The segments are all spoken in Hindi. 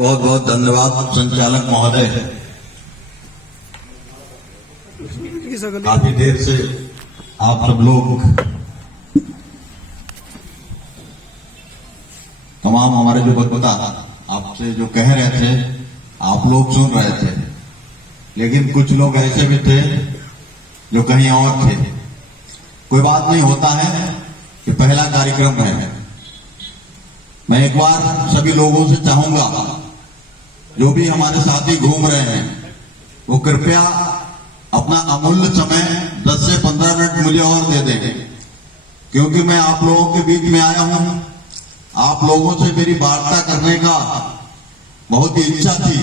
बहुत बहुत धन्यवाद संचालक महोदय। काफी देर से आप सब लोग तमाम हमारे जो वक्ता आपसे जो कह रहे थे आप लोग सुन रहे थे, लेकिन कुछ लोग ऐसे भी थे जो कहीं और थे। कोई बात नहीं, होता है कि पहला कार्यक्रम है। मैं एक बार सभी लोगों से चाहूंगा जो भी हमारे साथी घूम रहे हैं वो कृपया अपना अमूल्य समय 10 से 15 मिनट मुझे और दे देंगे, क्योंकि मैं आप लोगों के बीच में आया हूं। आप लोगों से मेरी वार्ता करने का बहुत ही इच्छा थी,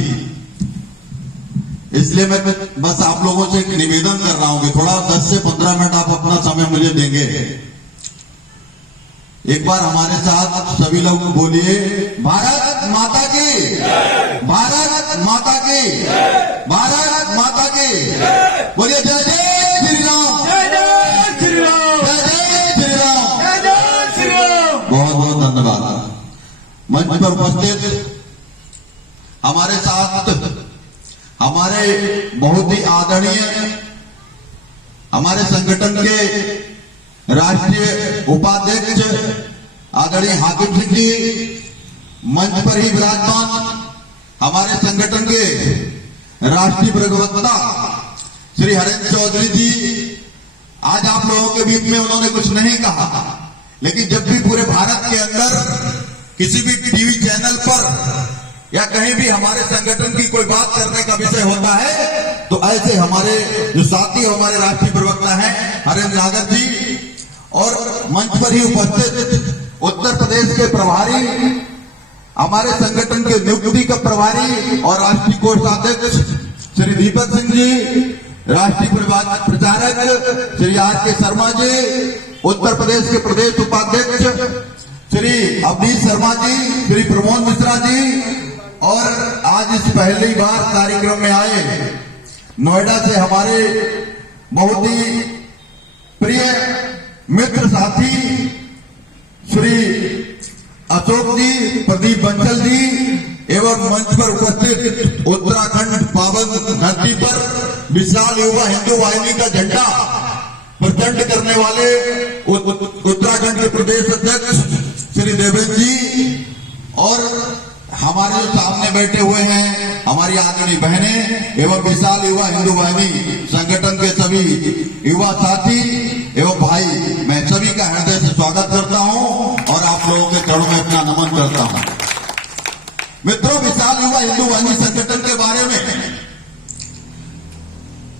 इसलिए मैं बस आप लोगों से एक निवेदन कर रहा हूं कि थोड़ा 10 से 15 मिनट आप अपना समय मुझे देंगे। एक बार हमारे साथ सभी लोग बोलिए, भारत माता की, भारत माता की, भारत माता की। बोलिए जय जय श्री राम, जय जय श्री राम, जय जय श्री राम, जय जय श्री राम। बहुत बहुत धन्यवाद। मंच पर उपस्थित हमारे साथ हमारे बहुत ही आदरणीय हमारे संगठन के राष्ट्रीय उपाध्यक्ष आदरणीय हाकिम सिंह जी, मंच पर ही विराजमान हमारे संगठन के राष्ट्रीय प्रवक्ता श्री हरेंद्र चौधरी जी। आज आप लोगों के बीच में उन्होंने कुछ नहीं कहा, लेकिन जब भी पूरे भारत के अंदर किसी भी टीवी चैनल पर या कहीं भी हमारे संगठन की कोई बात करने का विषय होता है तो ऐसे हमारे जो साथी हमारे राष्ट्रीय प्रवक्ता हैं हरेंद्र नागर जी, और मंच पर ही उपस्थित उत्तर प्रदेश के प्रभारी, हमारे संगठन के नियुक्ति का प्रभारी और राष्ट्रीय कोषाध्यक्ष श्री दीपक सिंह जी, राष्ट्रीय प्रचारक श्री आर के शर्मा जी, उत्तर प्रदेश के प्रदेश उपाध्यक्ष श्री अवनीश शर्मा जी, श्री प्रमोद मिश्रा जी, और आज इस पहली बार कार्यक्रम में आए नोएडा से हमारे बहुत ही प्रिय मित्र साथी श्री अशोक जी, प्रदीप बंसल जी, एवं मंच पर उपस्थित उत्तराखंड पावन धरती पर विशाल युवा हिंदू वाहिनी का झंडा प्रचंड करने वाले उत्तराखंड के प्रदेश अध्यक्ष श्री देवेंद्र जी, और हमारे जो सामने बैठे हुए हैं हमारी आदरणीय बहनें एवं विशाल युवा हिंदू वाहिनी संगठन के सभी युवा साथी एवं भाई, मैं सभी का हृदय से स्वागत करता हूं और आप लोगों के चरणों में अपना नमन करता हूं। मित्रों, विशाल युवा हिंदू वाहिनी संगठन के बारे में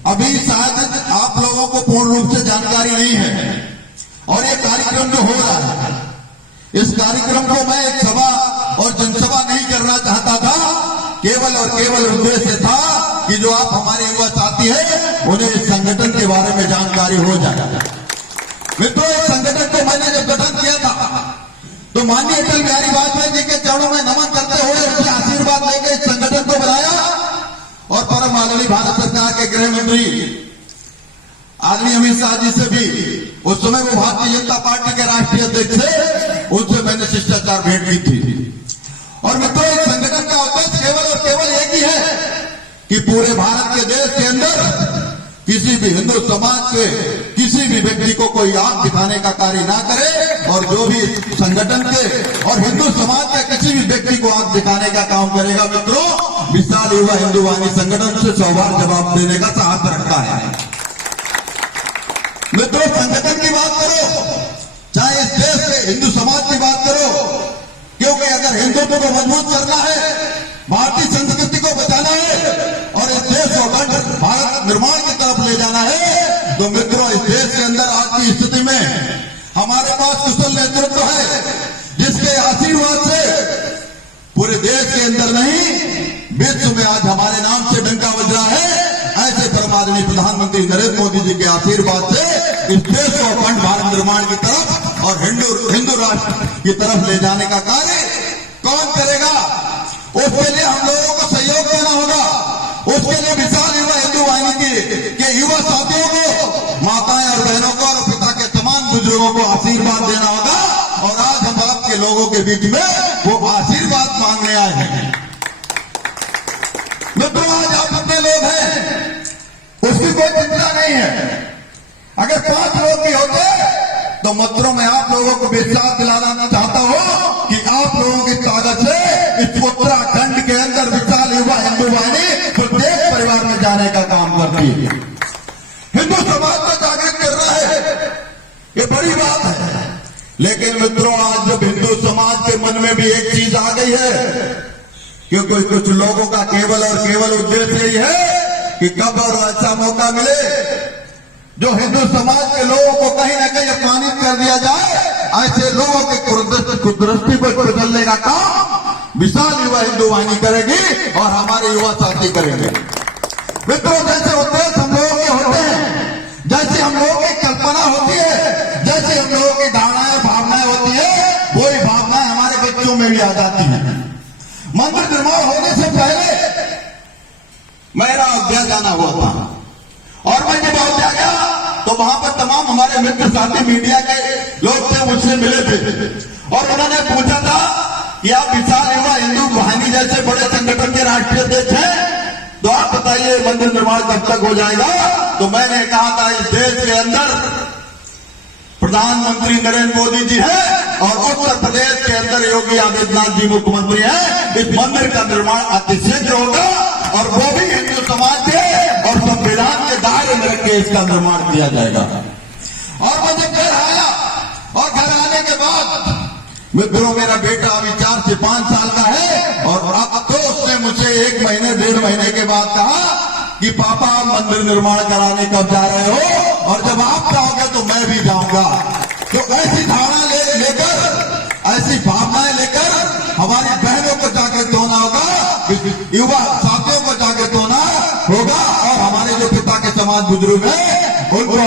अभी शायद आप लोगों को पूर्ण रूप से जानकारी नहीं है, और ये कार्यक्रम जो हो रहा है इस कार्यक्रम को मैं एक सभा और जनसभा नहीं करना चाहता था, केवल और केवल उद्देश्य था कि जो आप हमारे युवा साथी हैं उन्हें इस संगठन के बारे में जानकारी हो जाए। मित्रों, इस संगठन को मैंने जब गठन किया था तो माननीय अटल बिहारी वाजपेयी जी के चरणों में नमन करते हुए उनके आशीर्वाद लेकर इस संगठन को बनाया, और परम आदरणीय भारत सरकार के गृह मंत्री आदरणीय अमित शाह जी से भी, उस समय वो भारतीय जनता पार्टी के राष्ट्रीय अध्यक्ष थे, उनसे मैंने शिष्टाचार भेंट की थी। और मित्रों, इस संगठन का उद्देश्य केवल और केवल एक ही है कि पूरे भारत के देश के अंदर किसी भी हिंदू समाज के किसी भी व्यक्ति को कोई आंख दिखाने का कार्य ना करे, और जो भी संगठन के और हिंदू समाज के किसी भी व्यक्ति को आंख दिखाने का काम करेगा, मित्रों, विशाल युवा हिंदू वाहिनी संगठन से 100 बार जवाब देने का साहस रखता है। मित्रों, संगठन की बात करो, चाहे इस देश के हिंदू समाज की बात करो, क्योंकि अगर हिंदुत्व को मजबूत करना है, भारतीय संस्कृति को बचाना है और इस देश को अखंड भारत निर्माण की तरफ ले जाना है, तो मित्रों, इस देश के अंदर आज की स्थिति में हमारे पास कुशल नेतृत्व है, जिसके आशीर्वाद से पूरे देश के अंदर नहीं विश्व में आज हमारे नाम से डंका बज रहा है। ऐसे परमादरणीय प्रधानमंत्री नरेंद्र मोदी जी के आशीर्वाद से इस देश को अखंड भारत निर्माण की तरफ और हिंदू राष्ट्र की तरफ ले जाने का कार्य कौन करेगा? उसके लिए हम लोगों को सहयोग देना होगा। उसके लिए विशाल युवा हिंदू वाहिनी के युवा साथियों को, माताएं और बहनों को और पिता के तमाम बुजुर्गों को आशीर्वाद देना होगा, और आज हम आपके लोगों के बीच में वो आशीर्वाद मांगने आए हैं। नहीं है। अगर 5 लोग भी होते तो मित्रों मैं आप लोगों को विश्वास दिलाना चाहता हूं कि आप लोगों की ताकत से इस उत्तराखंड के अंदर विशाल युवा हिंदू वाहिनी प्रत्येक परिवार में जाने का काम करती है, हिंदू समाज को जागृत कर रहा है। ये बड़ी बात है। लेकिन मित्रों आज जब हिंदू समाज के मन में भी एक चीज आ गई है, क्योंकि कुछ लोगों का केवल और केवल उद्देश्य यही है कि कब और ऐसा मौका मिले जो हिंदू समाज के लोगों को कहीं ना कहीं अपमानित कर दिया जाए, ऐसे लोगों के कुदृष्टि को बदलने का काम विशाल युवा हिंदू वाहिनी करेगी और हमारे युवा साथी करेंगे। मित्रों जैसे उद्देश्य हम लोगों के होते हैं, जैसे हम लोगों की कल्पना होती है, जैसे हम लोगों की धारणाएं भावनाएं होती है, वही भावनाएं हमारे बच्चों में भी आ जाती हैं। मंदिर निर्माण होने से पहले मेरा अयोध्या जाना हुआ था और मैं जब अयोध्या गया तो वहां पर तमाम हमारे मित्र साथी मीडिया के लोग थे, मुझसे मिले थे और उन्होंने पूछा था कि आप विशाल युवा हिंदू वाहिनी जैसे बड़े संगठन के राष्ट्रीय अध्यक्ष हैं, तो आप बताइए मंदिर निर्माण कब तक हो जाएगा। तो मैंने कहा था इस देश के अंदर प्रधानमंत्री नरेंद्र मोदी जी हैं और उत्तर प्रदेश के अंदर योगी आदित्यनाथ जी मुख्यमंत्री हैं। इस मंदिर का निर्माण अतिशीघ्र होगा और वो भी हिंदू समाज के और संविधान के दायरे में रख के इसका निर्माण किया जाएगा। और मैं जब घर आया और घर आने के बाद मित्रों मेरा बेटा अभी 4 से 5 साल का है और अब तो उसने मुझे 1 महीने 1.5 महीने के बाद कहा कि पापा आप मंदिर निर्माण कराने कब जा रहे हो, और जब आप जाओगे तो मैं भी जाऊंगा। तो ऐसी धारणा लेकर ऐसी भावनाएं लेकर हमारी बहनों को जागृत होना होगा, युवा साथियों को जागृत होना होगा और हमारे जो पिता के समाज बुजुर्ग हैं उनको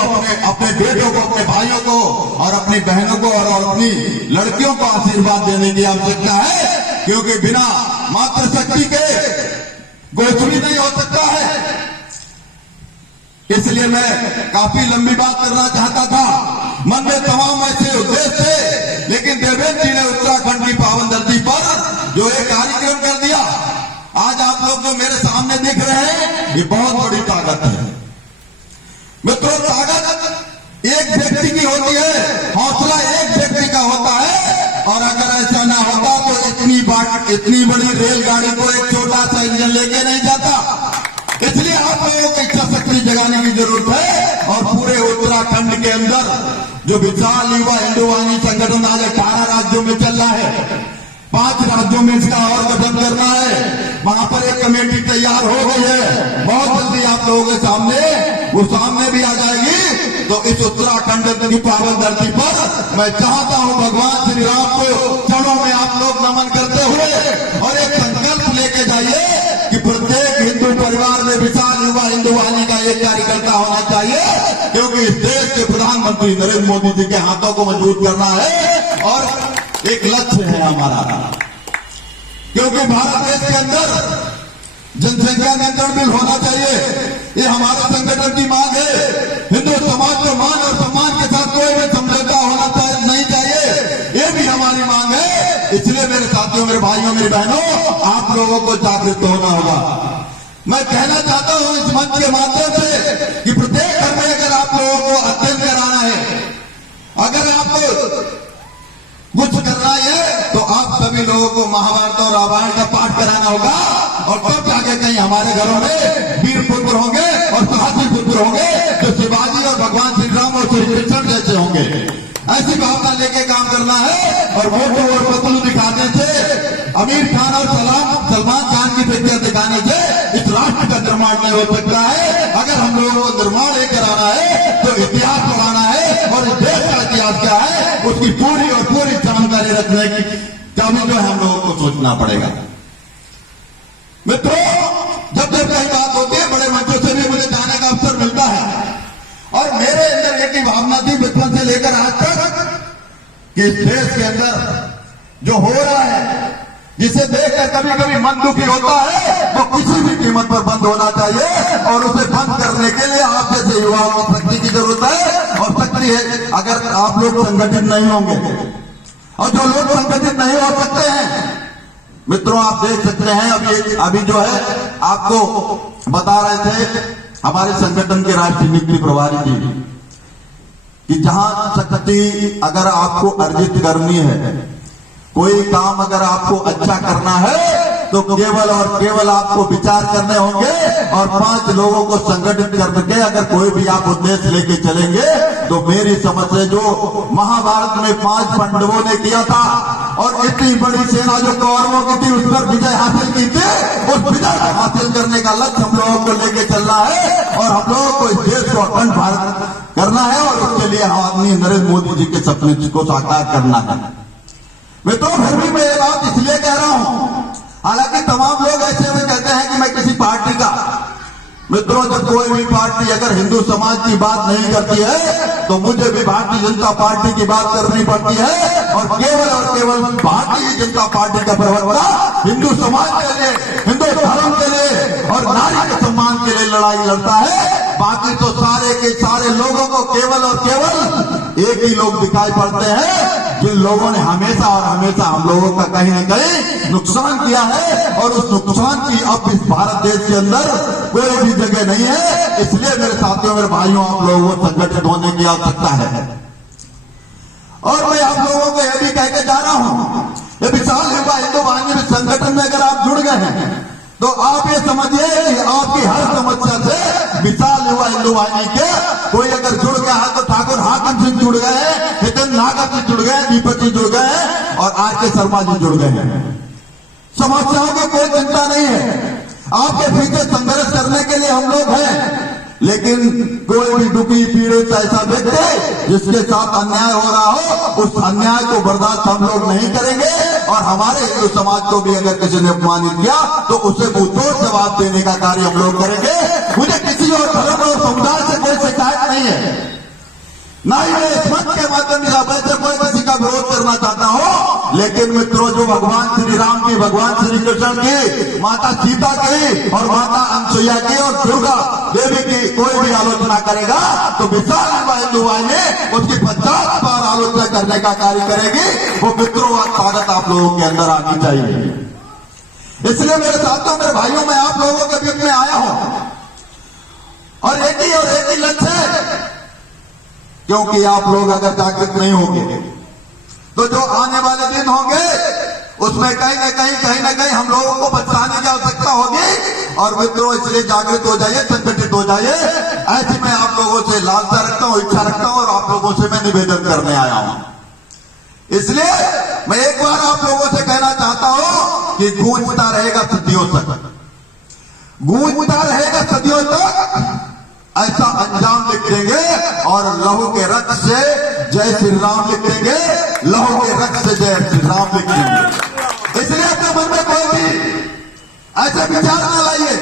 अपने बेटों को, अपने भाइयों को और अपनी बहनों को और अपनी लड़कियों को आशीर्वाद देने की आवश्यकता है, क्योंकि बिना मातृशक्ति के कुछ भी नहीं हो सकता है। इसलिए मैं काफी लंबी बात करना चाहता था, मन में तमाम ऐसे उद्देश्य थे, लेकिन देवेंद्र जी ने उत्तराखंड की पावन धरती पर जो एक कार्यक्रम कर दिया, आज आप लोग जो मेरे सामने दिख रहे हैं, ये बहुत बड़ी ताकत है। मित्रों ताकत एक व्यक्ति की होती है, हौसला एक व्यक्ति का होता है, और अगर ऐसा ना होता तो इतनी बड़ी रेलगाड़ी को एक छोटा सा इंजन लेके नहीं जाता। इसलिए आप लोगों को इच्छा शक्ति जगाने की जरूरत है और पूरे उत्तराखंड के अंदर जो विशाल युवा हिंदू वाहिनी संगठन आज 18 राज्यों में चल रहा है, 5 राज्यों में इसका और गठन करना है। वहां पर एक कमेटी तैयार हो गई है, बहुत जल्दी आप लोगों के सामने भी आ जाएगी। तो इस उत्तराखंड की पावन धरती पर मैं चाहता हूं भगवान श्री राम को चरणों में आप लोग नमन करते हुए और एक संकल्प लेके जाइए कि प्रत्येक हिंदू परिवार में विशाल युवा हिंदू वाहिनी का एक कार्यकर्ता होना चाहिए, क्योंकि इस देश के प्रधानमंत्री नरेंद्र मोदी जी के हाथों को मजबूत करना है और एक लक्ष्य है हमारा, क्योंकि भारत देश के अंदर जनसंख्या नियंत्रण बिल होना चाहिए। ये हमारे संगठन की मांग है। हिंदू समाज को मान और सम्मान के साथ कोई भी समझौता होना नहीं चाहिए, ये भी हमारी मांग है। इसलिए मेरे साथियों, मेरे भाइयों, मेरी बहनों, आप लोगों को जागृत होना होगा। मैं कहना चाहता हूं इस मंच के माध्यम से कि प्रत्येक घर में अगर आप लोगों को अध्ययन कराना है, अगर आपको कुछ करना है, तो आप सभी लोगों को महाभारत और रामायण का पाठ कराना होगा, और तब जाके कहीं हमारे घरों में वीर पुत्र होंगे और साहसी पुत्र होंगे जो शिवाजी और भगवान श्री राम और श्री कृष्ण जैसे होंगे। ऐसी भावना लेके काम करना है और फोटो और पतलू दिखाने से, आमिर खान और सलमान खान की पिक्चर दिखाने से इस राष्ट्र का निर्माण नहीं हो सकता है। अगर हम लोगों को निर्माण ही कराना है तो इतिहास पढ़ाना है, और इस देश का इतिहास क्या है उसकी पूरी और पूरी जानकारी रखने की कमी जो है हम लोगों को सोचना पड़ेगा। मित्रों, जब कहीं बात होती है, बड़े मंचों से भी मुझे जाने का अवसर मिलता है, और मेरे अंदर एक ही भावना थी बचपन से लेकर आज तक कि इस देश के अंदर जो हो रहा है, जिसे देखकर कभी कभी मन दुखी होता है, वो किसी भी कीमत पर बंद होना चाहिए, और उसे बंद करने के लिए आप जैसे युवाओं को शक्ति की जरूरत है। और शक्ति है अगर आप लोग संगठित नहीं होंगे, और जो लोग संगठित नहीं हो सकते हैं, मित्रों आप देख सकते हैं अभी जो है आपको बता रहे थे हमारे संगठन के राष्ट्रीय नीति प्रभारी जी कि जहां शक्ति अगर आपको अर्जित करनी है, कोई काम अगर आपको अच्छा करना है तो केवल और केवल आपको विचार करने होंगे और 5 लोगों को संगठित करके अगर कोई भी आप उद्देश्य लेके चलेंगे तो मेरी समझ से जो महाभारत में 5 पांडवों ने किया था और इतनी बड़ी सेना जो कौरवों की थी उस पर विजय हासिल की थी, उस विजय हासिल करने का लक्ष्य हम लोगों को लेके चलना है और हम लोगों को इस देश को अखंड भारत करना है और उसके लिए आदरणीय नरेंद्र मोदी जी के सपने को साकार करना है। मित्रों, फिर भी मैं ये बात इसलिए कह रहा हूं, हालांकि तमाम लोग ऐसे में कहते हैं कि मैं किसी पार्टी का, मित्रों जब कोई भी पार्टी अगर हिंदू समाज की बात नहीं करती है तो मुझे भी भारतीय जनता पार्टी की बात करनी पड़ती है और केवल भारतीय जनता पार्टी का प्रवक्ता हिंदू समाज के लिए, हिंदू धर्म के लिए और नारी के सम्मान के लिए लड़ाई लड़ता है। बाकी तो सारे के सारे लोगों को केवल और केवल एक ही लोग दिखाई पड़ते हैं जिन लोगों ने हमेशा और हमेशा हम लोगों का कहीं न कहीं नुकसान किया है और उस नुकसान की अब इस भारत देश के अंदर कोई भी जगह नहीं है। इसलिए मेरे साथियों, मेरे भाइयों, आप लोगों को संगठित होने की आवश्यकता है। और मैं आप लोगों को यह भी कह के जा रहा हूं, ये विशाल युवा हिंदू वाहिनी संगठन में अगर आप जुड़ गए हैं तो आप ये समझिए कि आपकी हर समस्या से विशाल युवा हिंदू वाहिनी के कोई अगर जुड़ गया है तो ठाकुर हाकिम सिंह जुड़ गए हैं, हितेन नागर जी जुड़ गए, दीपक जी जुड़ गए हैं और आर.के. शर्मा जी जुड़ गए हैं। समस्याओं की कोई चिंता नहीं है, आपके पीछे संघर्ष करने के लिए हम लोग हैं, लेकिन कोई भी दुखी पीड़ित ऐसा व्यक्ति जिसके साथ अन्याय हो रहा हो उस अन्याय को बर्दाश्त हम लोग नहीं करेंगे और हमारे हिंदू समाज को भी अगर किसी ने अपमानित किया तो उसे मुंहतोड़ जवाब देने का कार्य हम लोग करेंगे। मुझे किसी और धर्म और समुदाय से कोई शिकायत नहीं है, ना ही मैं इस मंच के माध्यम से कोई किसी का विरोध करना चाहता हूं, लेकिन मित्रों जो भगवान श्री राम की, भगवान श्री कृष्ण की, माता सीता की और माता अनसुईया की और दुर्गा देवी की कोई भी आलोचना करेगा तो विशाल युवा हिंदू वाहिनी उसकी 50 बार आलोचना करने का कार्य करेगी। वो मित्रों ताकत आप लोगों के अंदर आनी चाहिए। इसलिए मेरे साथियों, मेरे भाइयों, मैं आप लोगों के बीच में आया हूं और एक ही लक्ष्य है, क्योंकि आप लोग अगर जागृत नहीं होंगे तो जो आने वाले दिन होंगे उसमें कहीं न कहीं हम लोगों को बचाने की आवश्यकता होगी। और मित्रों, इसलिए जागृत हो जाइए, संगठित हो जाइए। ऐसे मैं आप लोगों से लालसा रखता हूं, इच्छा रखता हूं और आप लोगों से मैं निवेदन करने आया हूं। इसलिए मैं एक बार आप लोगों से कहना चाहता हूं कि गूंजता रहेगा सदियों तक, गूंजता रहेगा सदियों तक, ऐसा अंजाम लिख देंगे और लहू के रक्त से जय श्री राम लिख देंगे, लहू के रक्त से जय श्री राम लिख देंगे। इसलिए अपने मन में कोई भी ऐसे विचार न लाइए,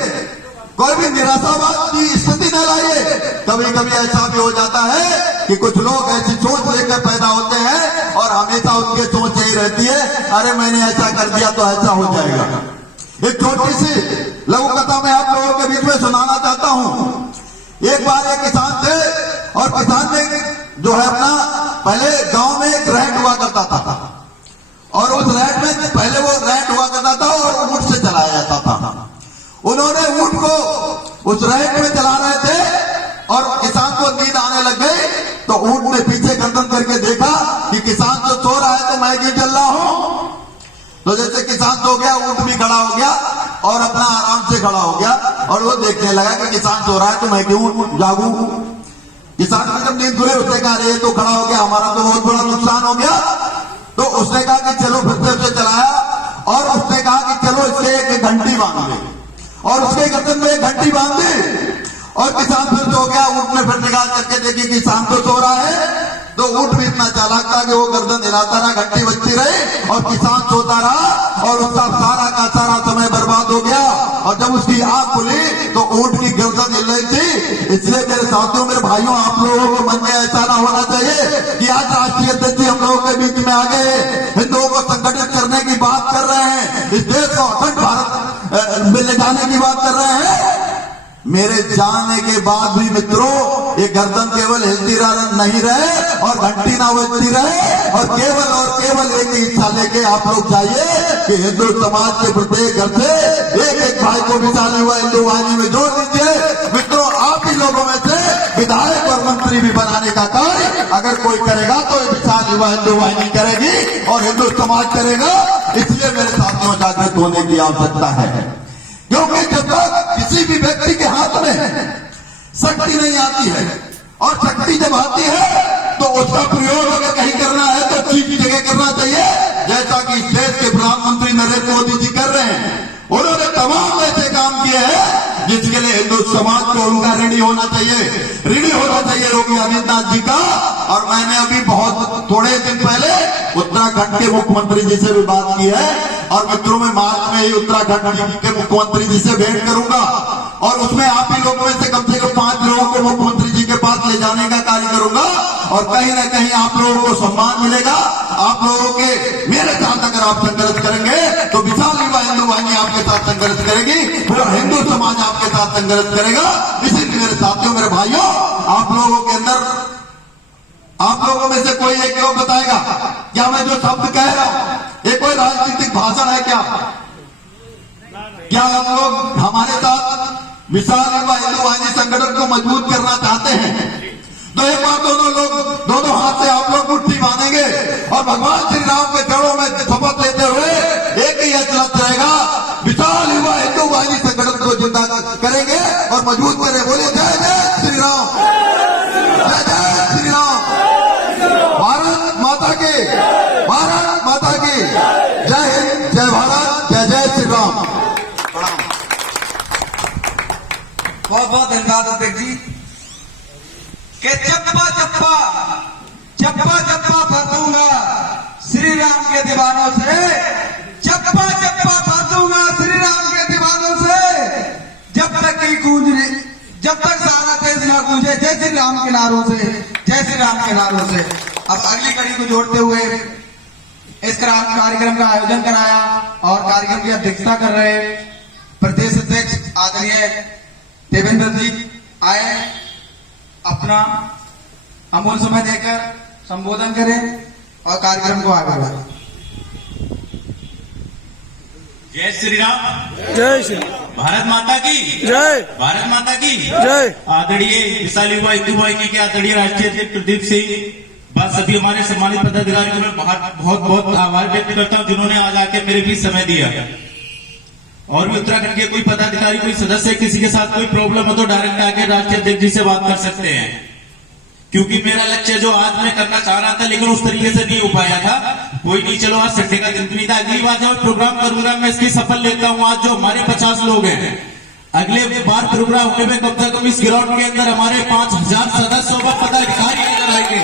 कोई भी निराशावाद की स्थिति न लाइए। कभी कभी ऐसा भी हो जाता है कि कुछ लोग ऐसी सोच लेकर पैदा होते हैं और हमेशा उनकी सोच यही रहती है, अरे मैंने ऐसा कर दिया तो ऐसा हो जाएगा। एक छोटी सी लघु कथा मैं आप लोगों के बीच में सुनाना चाहता हूं। एक बार एक किसान थे और किसान ने जो है अपना पहले गांव में एक रैंट हुआ करता था और उस रैंट में पहले वो रैंट हुआ करता था और ऊंट से चलाया जाता था। उन्होंने ऊंट को उस रैंट में चला रहे थे और किसान को नींद आने लग गई तो ऊंट ने पीछे गर्दन करके देखा कि किसान तो सो रहा है तो मैं क्यों चल रहा हूं। तो जैसे किसान सो गया, ऊंट भी खड़ा हो गया और अपना आराम से खड़ा हो गया और वो देखने लगा कि किसान सो रहा है तो मैं क्यों जागूं। किसान ने जब नींद खुली उसने कहा अरे ये तो खड़ा हो गया, हमारा तो बहुत बड़ा नुकसान हो गया। तो उसने कहा कि चलो फिर से उसे चलाया और उसने कहा कि चलो इसके एक घंटी बांध दे और उसके गर्दन में एक घंटी बांध दी और किसान फिर सो गया। ऊंट ने फिर निकाल करके देखी किसान तो सो रहा है तो ऊंट भी इतना चालाक था कि वो गर्दन हिलाता रहा, घंटी बजती रही और किसान सोता रहा और उसका सारा का सारा समय बर्बाद हो गया। और जब उसकी आंख खुली तो ऊंट की गर्दन हिल रही थी। इसलिए मेरे साथियों, मेरे भाइयों, आप लोगों को मन में ऐसा ना होना चाहिए कि आज राष्ट्रीय अध्यक्ष हम लोगों के बीच में आ गए, हिंदुओं को संगठित करने की बात कर रहे हैं, इस देश को अखंड भारत में ले जाने की बात कर रहे हैं। मेरे जाने के बाद भी मित्रों ये गर्दन केवल हिलती नहीं रहे और घंटी ना बजती रहे और केवल एक ही इच्छा लेके आप लोग जाइए कि हिंदू समाज के प्रत्येक घर से एक भाई को विशाल युवा हिंदू वाहिनी में जोड़ दीजिए। मित्रों, आप ही लोगों में से विधायक और मंत्री भी बनाने का कार्य अगर कोई करेगा तो ये विशाल युवा हिंदू वाहिनी करेगी और हिंदू समाज करेगा। इसलिए मेरे साथियों, जागृत होने की आवश्यकता है, क्योंकि जब तक किसी भी व्यक्ति के हाथ में शक्ति नहीं आती है और शक्ति जब आती है तो उसका प्रयोग अगर कहीं करना है तो ठीक जगह करना चाहिए। जैसा कि इस देश के प्रधानमंत्री नरेंद्र मोदी जी कर रहे हैं, उन्होंने तमाम ऐसे काम किए हैं जिसके लिए हिंदू समाज को उनका ऋणी होना चाहिए योगी आदित्यनाथ जी का। और मैंने अभी बहुत थोड़े दिन पहले उत्तराखंड के मुख्यमंत्री जी से भी बात की है और मित्रों में मार्च में ही उत्तराखंड के मुख्यमंत्री जी से भेंट करूंगा और उसमें आप ही लोगों में से कम 5 लोगों को मुख्यमंत्री जी के पास ले जाने का कार्य करूंगा और कहीं ना कहीं आप लोगों को सम्मान मिलेगा। आप लोगों के मेरे साथ अगर आप संघर्ष करेंगे तो विशाल युवा हिंदू वाहिनी आपके साथ संघर्ष करेगी, पूरा हिंदू समाज आपके साथ संघर्ष करेगा। इसीलिए मेरे साथियों, मेरे भाइयों, आप लोगों के अंदर, आप लोगों में से कोई एक लोग बताएगा क्या मैं जो शब्द कह रहा हूं ये कोई राजनीतिक भाषण है क्या आप लोग हमारे साथ विशाल युवा हिंदू वाहिनी संगठन को मजबूत करना चाहते हैं तो एक बार दोनों हाथ से आप लोग मुट्ठी बांधेंगे और भगवान श्री राम के चरणों में शपथ लेते हुए एक ही अचलत रहेगा, विशाल युवा हिंदू वाहिनी संगठन को जिंदा करेंगे और मजबूत करें। बोलिए जय जय श्री राम, जय जय श्री राम, भारत माता की, भारत माता की जय हिंद, जय भारत, जय जय श्री राम। बहुत बहुत धन्यवाद अध्यक्ष जी के चप्पा चप्पा चप्पा चप्पा भर श्री राम के दीवानों से, चप्पा चप्पा भर श्री राम के दीवानों से, जब तक की गूंज, जब तक सारा देश न गूंजे जय श्री राम के नारों से, जय श्री राम के नारों से। अब अगली कड़ी को जोड़ते हुए इस कार्यक्रम का आयोजन कराया और कार्यक्रम की अध्यक्षता कर रहे प्रदेश अध्यक्ष आदरणीय देवेंद्र जी आए, अपना अमूल्य समय देकर संबोधन करें और कार्यक्रम को आगे बढ़ाएं। जय श्री राम, जय श्री भारत माता की जय, भारत माता की जय। आदरणीय विशाल युवा हिंदू वाहिनी के आदरणीय राष्ट्रीय अध्यक्ष प्रदीप सिंह, बस सभी हमारे सम्मानित पदाधिकारी को मैं बहुत बहुत आभार व्यक्त करता हूं जिन्होंने आज आके मेरे बीच समय दिया। और भी उत्तराखंड के कोई पदाधिकारी, कोई सदस्य, किसी के साथ कोई प्रॉब्लम हो तो डायरेक्ट आके राष्ट्रीय अध्यक्ष जी से बात कर सकते हैं, क्योंकि मेरा लक्ष्य जो आज मैं करना चाह रहा था लेकिन उस तरीके से नहीं हो पाया था। कोई नहीं, चलो आज संडे का दिन नहीं था, अगली बार जब प्रोग्राम करूंगा मैं इसकी सफल लेता हूं। आज जो हमारे 50 लोग हैं, अगले बार प्रोग्राम होने में कम से कम इस ग्राउंड के अंदर हमारे 5000 सदस्यों का पदाधिकारी नजर आएंगे।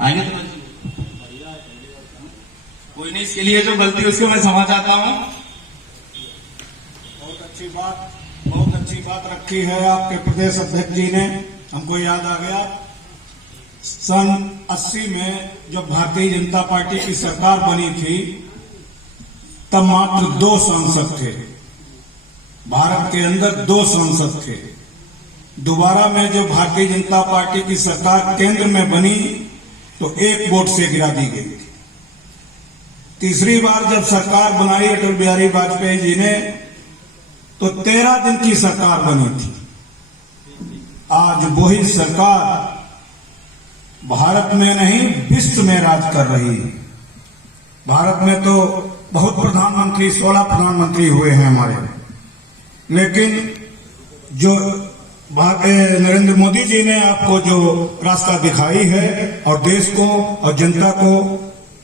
आएंगे तो कोई नहीं, इसके लिए जो गलती उसको मैं समझ आता हूं। बहुत अच्छी बात रखी है आपके प्रदेश अध्यक्ष जी ने, हमको याद आ गया सन 80 में जब भारतीय जनता पार्टी की सरकार बनी थी तब मात्र 2 सांसद थे, भारत के अंदर 2 सांसद थे। दोबारा में जब भारतीय जनता पार्टी की सरकार केंद्र में बनी तो 1 वोट से गिरा दी गई थी। तीसरी बार जब सरकार बनाई अटल बिहारी वाजपेयी जी ने तो 13 दिन की सरकार बनी थी। आज वही सरकार भारत में नहीं विश्व में राज कर रही है। भारत में तो बहुत प्रधानमंत्री, 16 प्रधानमंत्री हुए हैं हमारे, लेकिन जो नरेंद्र मोदी जी ने आपको जो रास्ता दिखाई है और देश को और जनता को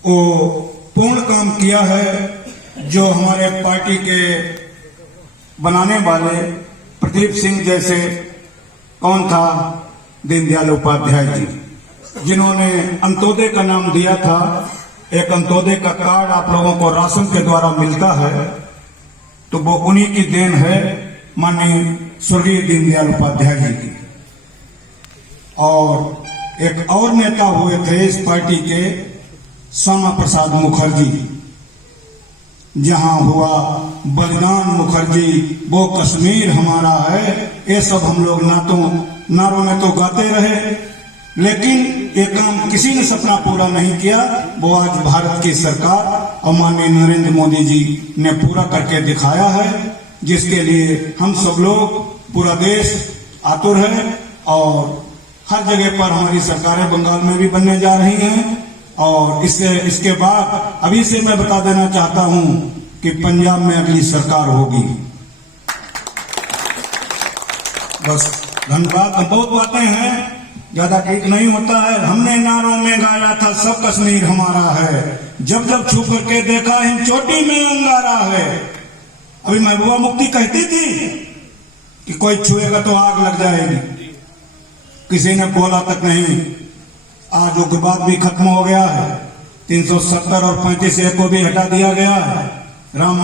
वो पूर्ण काम किया है, जो हमारे पार्टी के बनाने वाले प्रदीप सिंह जैसे, कौन था, दीनदयाल उपाध्याय जी, जिन्होंने अंत्योदय का नाम दिया था। एक अंत्योदय का कार्ड आप लोगों को राशन के द्वारा मिलता है तो वो उन्हीं की देन है, माननीय स्वर्गीय दीनदयाल उपाध्याय जी की। और एक और नेता हुए थे इस पार्टी के, श्यामा प्रसाद मुखर्जी, जहां हुआ बलिदान मुखर्जी, वो कश्मीर हमारा है। ये सब हम लोग नारों में तो गाते रहे, लेकिन ये काम किसी ने सपना पूरा नहीं किया। वो आज भारत की सरकार और माननीय नरेंद्र मोदी जी ने पूरा करके दिखाया है, जिसके लिए हम सब लोग, पूरा देश आतुर है। और हर जगह पर हमारी सरकारें बंगाल में भी बनने जा रही हैं। और इसके बाद अभी से मैं बता देना चाहता हूं कि पंजाब में अगली सरकार होगी। बस धन्यवाद। बहुत बातें हैं, ज्यादा ठीक नहीं होता है। हमने नारों में गाया था सब कश्मीर हमारा है, जब जब छू करके देखा इन चोटी में अंगारा है। अभी महबूबा मुफ्ती कहती थी कि कोई छुएगा तो आग लग जाएगी, किसी ने बोला तक नहीं। आज उग्रवाद भी खत्म हो गया है, 370 और 35A को भी हटा दिया गया है। राम